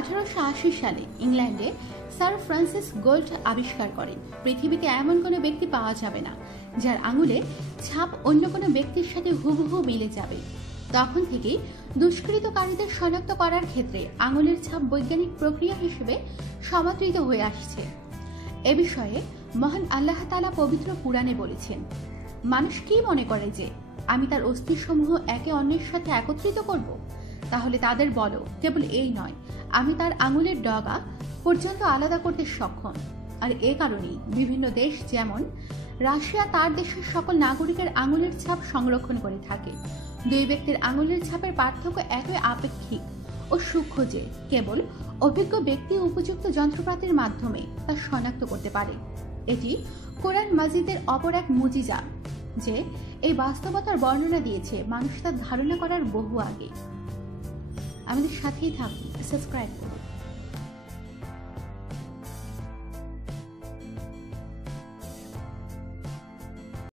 1880 সালে ইংল্যান্ডে sir Francis gold আবিষ্কার করেন পৃথিবীতে এমন কোনো ব্যক্তি পাওয়া যাবে না যার আঙুলে ছাপ অন্য কোনো ব্যক্তির সাথে হুবহু মিলে যাবে। তখন থেকেই দুষ্কৃতকারীদের শনাক্ত করার ক্ষেত্রে আঙুলের ছাপ বৈজ্ঞানিক প্রক্রিয়া হিসেবে সমাদৃত হয়ে আসছে। এ বিষয়ে মহান আল্লাহ তাআলা পবিত্র কুরআনে বলেছেন, মানুষ কি মনে করে যে আমি তার অস্থিসমূহ একে অন্যের সাথে একত্রিত করব? তাহলে তাদের বলো, কেবল এই নয়, আমি তার আঙুলের ডগা পর্যন্ত আলাদা করতে সক্ষম। আর এ কারণেই বিভিন্ন দেশ যেমন রাশিয়া তার দেশের সকল নাগরিকের আঙুলের ছাপ সংরক্ষণ করে থাকে। দুই ব্যক্তির আঙুলের ছাপের পার্থক্য এতই আপেক্ষিক ও সূক্ষ্ম যে কেবল অভিজ্ঞ ব্যক্তি উপযুক্ত যন্ত্রপাতির মাধ্যমে তা শনাক্ত করতে পারে। এটি কোরআন মাজিদের অপর এক মুজিজা যে এই বাস্তবতার বর্ণনা দিয়েছে মানুষ তার ধারণা করার বহু আগে। আমাদের সাথেই থাকুন, সাবস্ক্রাইব করুন।